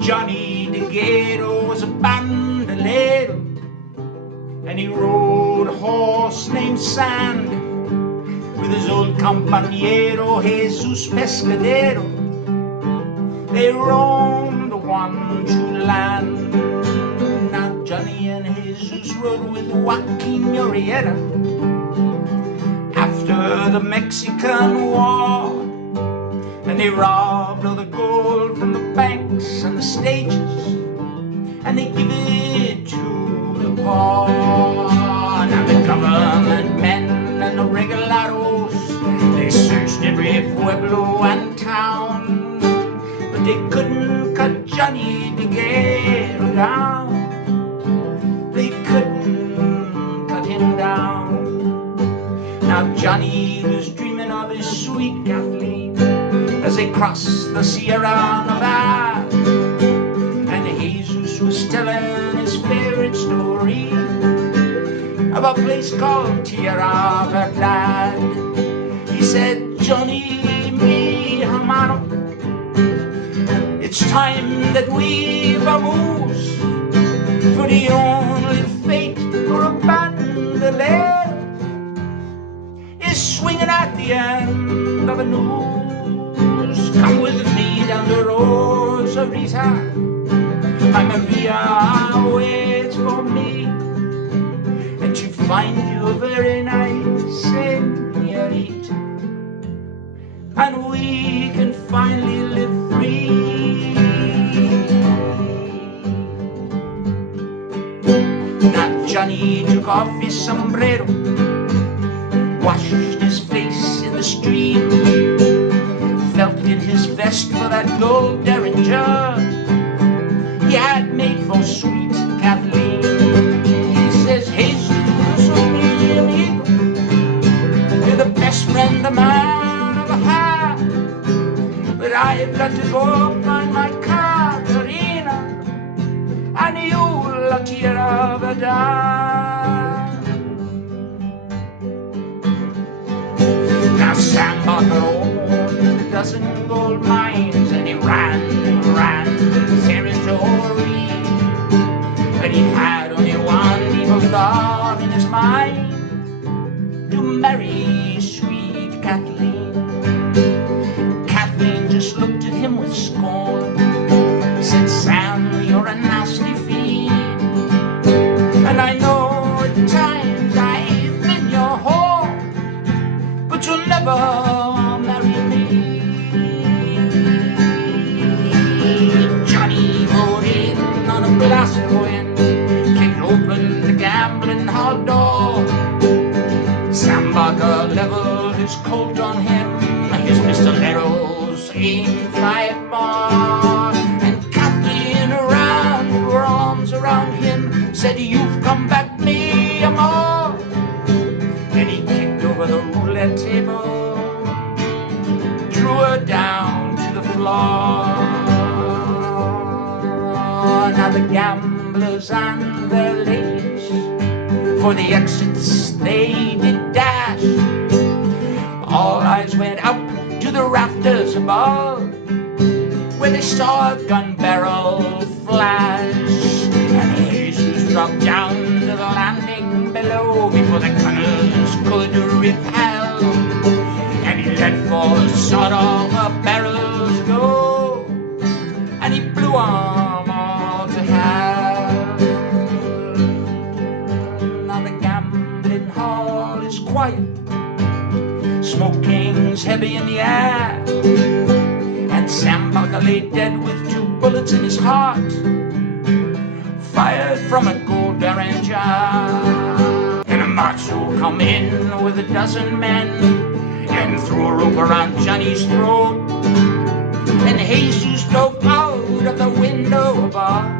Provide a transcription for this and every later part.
Johnny DeGato was a bandolero, and he rode a horse named Sand with his old compañero Jesus Pescadero. They roamed one true land. Now Johnny and Jesus rode with Joaquin Murrieta after the Mexican War, and they robbed all the gold from the banks and the stages, and they give it to the poor. Now the government men and the regulados, they searched every pueblo and town, but they couldn't cut Johnny DeGato down. They couldn't cut him down. Now Johnny was dreaming of his sweet Kathleen as they crossed the Sierra Nevada, and Jesus was telling his favorite story of a place called Tierra Verdad. He said, Johnny, mi hermano, it's time that we vamoose, for the only fate for a bandolero is swinging at the end of a noose. Come with me down the Rosarita, my Maria waits for me, and she finds you a very nice senorita, and we can finally live free. Now Johnny took off his sombrero, washed his face in the stream, felt in his vest for that gold derringer he had made for sweet Kathleen. He says, Jesus, mi amigo, you're the best friend a man ever had, but I've got to go find my Caterina, and you, la Tierra Verdad. Now Sam owned a dozen gold mines, and he ran the territory, but he had only one evil thought in his mind: to marry sweet Kathleen. Kathleen just looked at him with scorn, said, Sam, you're a nasty fiend, and I know at times I've been your whore, but you'll never marry me. Johnny rode in on a blast wind, kicked open the gambling hall door. Sam Barker leveled his Colt on him, his pistoleros aimed 5 more, and Kathleen around her arms around him said, you've come back me amor. Then he kicked over the roulette table, drew her down to the floor. Now the gamblers and their ladies, for the exits they did dash. All eyes went up to the rafters above, where they saw a gun barrel flash, and Jesus dropped down to the landing below before the gunners could repel, and he let 4 sawed-off barrels go, and he blew 'em all to hell. Now the gambling hall is quiet, smoking's heavy in the air, and Sam Barker lay dead with 2 bullets in his heart, fired from a gold derringer. And a macho come in with a dozen men and threw a rope around Johnny's throat, and Jesus dove out of the window above,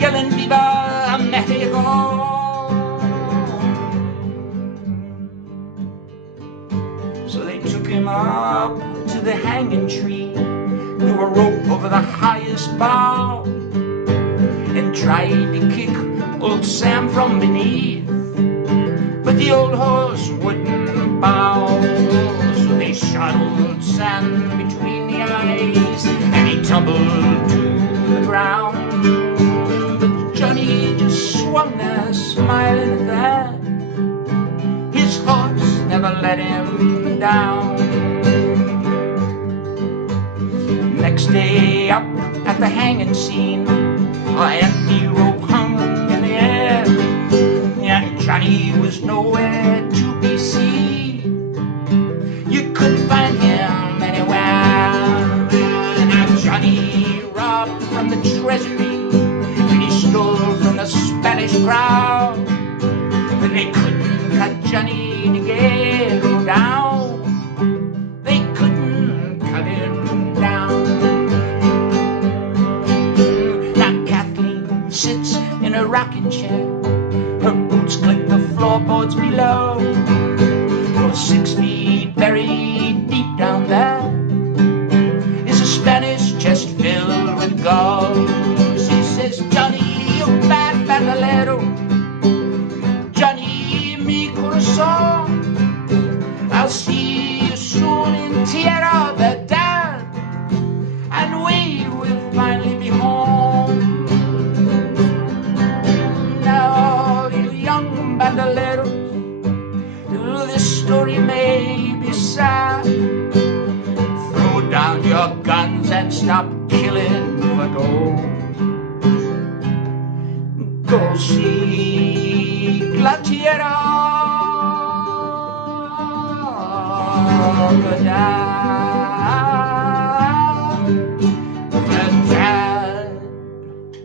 yelling, Viva Mexico! So they took him up to the hanging tree, threw a rope over the highest bough, and tried to kick old Sam from beneath, but the old horse wouldn't bow. So they shot old Sam between the eyes, and he tumbled to never let him down. Next day up at the hanging scene, an empty rope hung in the air, and Johnny was nowhere to be seen. You couldn't find him anywhere. Now Johnny robbed from the treasury, and he stole from the Spanish crowd, but they couldn't cut Johnny Niguero down. They couldn't cut him down. Now Kathleen sits in a rocking chair, her boots click the floorboards below. For 6 feet buried deep down there is a Spanish chest filled with gold. She says, Johnny, you bad bandolero, Johnny, mi corazón, I'll see you soon in Tierra Verdad, and we will finally be home. Now, you young bandoleros, this story may be sad. Throw down your guns and stop killing for gold. Go see La Tierra Verdad.